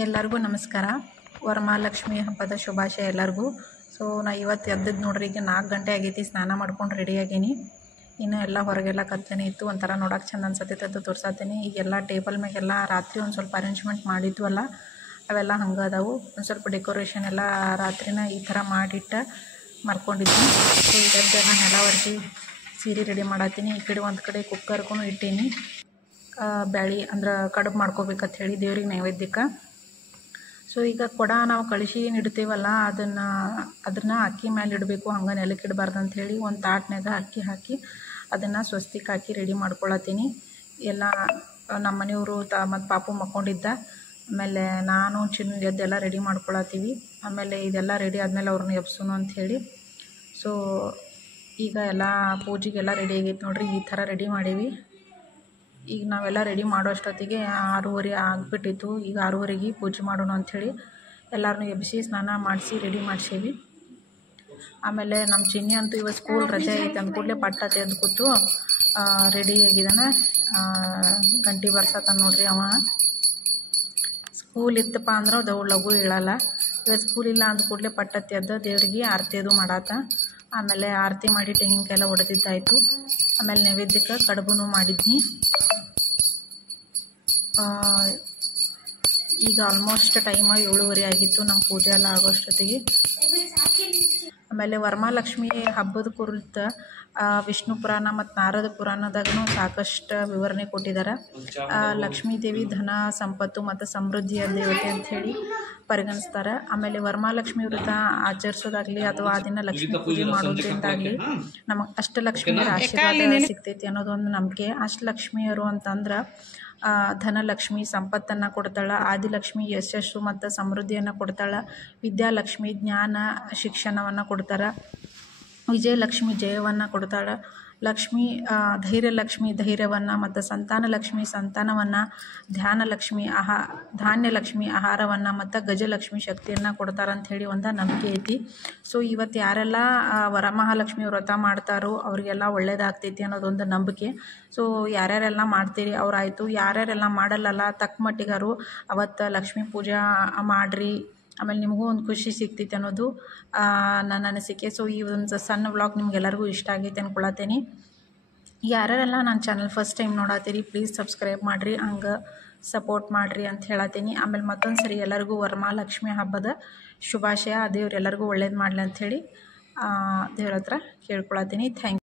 ಎಲ್ಲರಿಗೂ ನಮಸ್ಕಾರ. ವರಮಹಾಲಕ್ಷ್ಮಿ ಹಬ್ಬದ ಶುಭಾಶಯ ಎಲ್ಲರಿಗೂ. ಸೊ ನಾ ಇವತ್ತು ಎದ್ದದ್ದು ನೋಡ್ರಿ, ಈಗ 4 ಗಂಟೆ ಆಗೈತಿ. ಸ್ನಾನ ಮಾಡ್ಕೊಂಡು ರೆಡಿ ಆಗೀನಿ. ಇನ್ನು ಎಲ್ಲ ಹೊರಗೆಲ್ಲ ಕತ್ತನೆ ಇತ್ತು, ಒಂಥರ ನೋಡೋಕೆ ಚಂದ ಅನ್ಸತ್ತೈತೆ ಅಂತ ತೋರ್ಸಾತೀನಿ. ಈಗೆಲ್ಲ ಟೇಬಲ್ ಮ್ಯಾಗೆಲ್ಲ ರಾತ್ರಿ ಒಂದು ಸ್ವಲ್ಪ ಅರೇಂಜ್ಮೆಂಟ್ ಮಾಡಿದ್ವಲ್ಲ, ಅವೆಲ್ಲ ಹಂಗೆ ಅದಾವು. ಒಂದು ಸ್ವಲ್ಪ ಡೆಕೋರೇಷನ್ ಎಲ್ಲ ರಾತ್ರಿನ ಈ ಥರ ಮಾಡಿಟ್ಟು ಮಲ್ಕೊಂಡಿದ್ದೀನಿ. ಸೊ ಇದೆಲ್ಲ ನೆಲ ಒರೆಸಿ ಸೀರೆ ರೆಡಿ ಮಾಡತ್ತೀನಿ. ಈ ಕಡೆ ಒಂದು ಕಡೆ ಕುಕ್ಕರ್ಗೂ ಇಟ್ಟೀನಿ. ಬ್ಯಾಳಿ ಅಂದ್ರೆ ಕಡುಬು ಮಾಡ್ಕೋಬೇಕಂತ ಹೇಳಿ ದೇವ್ರಿಗೆ ನೈವೇದ್ಯಕ್ಕೆ. ಸೊ ಈಗ ಕೊಡ ನಾವು ಕಳಿಸಿ ಇಡ್ತೀವಲ್ಲ, ಅದನ್ನು ಅಕ್ಕಿ ಮೇಲೆ ಇಡಬೇಕು, ಹಂಗೆ ನೆಲಕ್ಕೆ ಇಡಬಾರ್ದು ಅಂಥೇಳಿ ಒಂದು ತಾಟ್ನಾಗ ಅಕ್ಕಿ ಹಾಕಿ ಅದನ್ನು ಸ್ವಸ್ತಿಕ್ ಹಾಕಿ ರೆಡಿ ಮಾಡ್ಕೊಳತ್ತೀನಿ. ಎಲ್ಲ ನಮ್ಮ ಮನೆಯವರು ಮತ್ತು ಪಾಪು ಮಕ್ಕೊಂಡಿದ್ದ. ಆಮೇಲೆ ನಾನು ಚಿನ್ನು ಎದ್ದೆಲ್ಲ ರೆಡಿ ಮಾಡ್ಕೊಳತ್ತೀವಿ. ಆಮೇಲೆ ಇದೆಲ್ಲ ರೆಡಿ ಆದಮೇಲೆ ಅವ್ರನ್ನ ಎಬ್ಸೋನು ಅಂಥೇಳಿ. ಸೊ ಈಗ ಎಲ್ಲ ಪೂಜೆಗೆಲ್ಲ ರೆಡಿ ಆಗೈತೆ ನೋಡ್ರಿ. ಈ ಥರ ರೆಡಿ ಮಾಡೀವಿ. ಈಗ ನಾವೆಲ್ಲ ರೆಡಿ ಮಾಡೋ ಅಷ್ಟೊತ್ತಿಗೆ 6:30 ಆಗಿಬಿಟ್ಟಿತ್ತು. ಈಗ 6:30ಗೆ ಪೂಜೆ ಮಾಡೋಣ ಅಂಥೇಳಿ ಎಲ್ಲರನ್ನೂ ಎಬ್ಬಿಸಿ ಸ್ನಾನ ಮಾಡಿಸಿ ರೆಡಿ ಮಾಡಿಸೀವಿ. ಆಮೇಲೆ ನಮ್ಮ ಚಿನ್ನಿ ಅಂತೂ ಇವತ್ತು ಸ್ಕೂಲ್ ರಜೆ ಐತೆ ಅಂದ ಕೂಡಲೇ ಪಟ್ಟತ್ತೆ ಅಂದು ಕೂತು ರೆಡಿ ಆಗಿದ್ದಾನೆ. ಗಂಟೆ ಬರ್ಸತ್ತ ನೋಡ್ರಿ. ಅವ ಸ್ಕೂಲ್ ಇತ್ತಪ್ಪ ಅಂದ್ರೆ ಲಘು ಹೇಳಲ್ಲ. ಇವತ್ತು ಸ್ಕೂಲ್ ಇಲ್ಲ ಅಂದ ಕೂಡಲೇ ಪಟ್ಟತ್ತೆ ಎದ್ದು ದೇವರಿಗೆ ಆರತಿ ಅದು ಮಾಡಾತ. ಆಮೇಲೆ ಆರತಿ ಮಾಡಿ ತೆಂಗಿನಕಾಯೆಲ್ಲ ಹೊಡೆದಿದ್ದಾಯಿತು. ಆಮೇಲೆ ನೈವೇದ್ಯಕ್ಕೆ ಕಡುಬು ಮಾಡಿದ್ನಿ. ಈಗ ಆಲ್ಮೋಸ್ಟ್ ಟೈಮ್ 7:30 ಆಗಿತ್ತು ನಮ್ಮ ಪೂಜೆ ಎಲ್ಲ ಆಗೋಷ್ಟೊತ್ತಿಗೆ. ಆಮೇಲೆ ವರಮಹಾಲಕ್ಷ್ಮಿ ಹಬ್ಬದ ಕುರಿತು ವಿಷ್ಣು ಪುರಾಣ ಮತ್ತು ನಾರದ ಪುರಾಣದಾಗೂ ಸಾಕಷ್ಟು ವಿವರಣೆ ಕೊಟ್ಟಿದ್ದಾರೆ. ಲಕ್ಷ್ಮೀ ದೇವಿ ಧನ ಸಂಪತ್ತು ಮತ್ತು ಸಮೃದ್ಧಿಯ ದೇವತೆ ಅಂಥೇಳಿ ಪರಿಗಣಿಸ್ತಾರೆ. ಆಮೇಲೆ ವರಮಹಾಲಕ್ಷ್ಮಿ ವ್ರತ ಆಚರಿಸೋದಾಗಲಿ ಅಥವಾ ಆ ದಿನ ಲಕ್ಷ್ಮೀ ಪೂಜೆ ಮಾಡೋದ್ರಿಂದಾಗಲಿ ನಮಗೆ ಅಷ್ಟಲಕ್ಷ್ಮಿಯರ ಆಶೀರ್ವಾದ ಸಿಗ್ತೈತಿ ಅನ್ನೋದೊಂದು ನಂಬಿಕೆ. ಅಷ್ಟಲಕ್ಷ್ಮಿಯರು ಅಂತಂದ್ರೆ ಧನಲಕ್ಷ್ಮಿ ಸಂಪತ್ತನ್ನು ಕೊಡ್ತಾಳೆ, ಆದಿಲಕ್ಷ್ಮಿ ಯಶಸ್ಸು ಮತ್ತು ಸಮೃದ್ಧಿಯನ್ನು ಕೊಡ್ತಾಳೆ, ವಿದ್ಯಾಲಕ್ಷ್ಮಿ ಜ್ಞಾನ ಶಿಕ್ಷಣವನ್ನು ಕೊಡ್ತಾರೆ, ವಿಜಯಲಕ್ಷ್ಮಿ ಜಯವನ್ನು ಕೊಡ್ತಾಳೆ, ಲಕ್ಷ್ಮಿ ಧೈರ್ಯಲಕ್ಷ್ಮಿ ಧೈರ್ಯವನ್ನು ಮತ್ತು ಸಂತಾನಲಕ್ಷ್ಮಿ ಸಂತಾನವನ್ನು, ಧಾನ್ಯಲಕ್ಷ್ಮಿ ಆಹಾರವನ್ನು ಮತ್ತು ಗಜಲಕ್ಷ್ಮಿ ಶಕ್ತಿಯನ್ನು ಕೊಡ್ತಾರೆ ಅಂಥೇಳಿ ಒಂದು ನಂಬಿಕೆ ಐತಿ. ಸೊ ಇವತ್ತು ಯಾರೆಲ್ಲ ವರಮಹಾಲಕ್ಷ್ಮಿ ವ್ರತ ಮಾಡ್ತಾರೋ ಅವರಿಗೆಲ್ಲ ಒಳ್ಳೇದಾಗ್ತೈತಿ ಅನ್ನೋದೊಂದು ನಂಬಿಕೆ. ಸೊ ಯಾರ್ಯಾರೆಲ್ಲ ಮಾಡ್ತೀರಿ ಅವರಾಯಿತು, ಯಾರ್ಯಾರೆಲ್ಲ ಮಾಡಲ್ಲಲ್ಲ ತಕ್ಕ ಮಟ್ಟಿಗಾರು ಅವತ್ತು ಲಕ್ಷ್ಮೀ ಪೂಜೆ ಮಾಡಿರಿ. ಆಮೇಲೆ ನಿಮಗೂ ಒಂದು ಖುಷಿ ಸಿಗ್ತೈತಿ ಅನ್ನೋದು ನನ್ನ ಅನಿಸಿಕೆ. ಸೊ ಈ ಒಂದು ಸಣ್ಣ ವ್ಲಾಗ್ ನಿಮ್ಗೆಲ್ಲರಿಗೂ ಇಷ್ಟ ಆಗೈತೆ ಅಂದ್ಕೊಳತ್ತೀನಿ. ಯಾರ್ಯಾರೆಲ್ಲ ನನ್ನ ಚಾನಲ್ ಫಸ್ಟ್ ಟೈಮ್ ನೋಡತ್ತೀರಿ ಪ್ಲೀಸ್ ಸಬ್ಸ್ಕ್ರೈಬ್ ಮಾಡಿರಿ, ಹಂಗೆ ಸಪೋರ್ಟ್ ಮಾಡಿರಿ ಅಂತ ಹೇಳತ್ತೀನಿ. ಆಮೇಲೆ ಮತ್ತೊಂದು ಸರಿ ಎಲ್ಲರಿಗೂ ವರಮಹಾಲಕ್ಷ್ಮಿ ಹಬ್ಬದ ಶುಭಾಶಯ. ದೇವ್ರು ಎಲ್ಲರಿಗೂ ಒಳ್ಳೇದು ಮಾಡಲಿ ಅಂಥೇಳಿ ದೇವ್ರ ಹತ್ರ ಕೇಳ್ಕೊಳತ್ತೀನಿ. Thank you.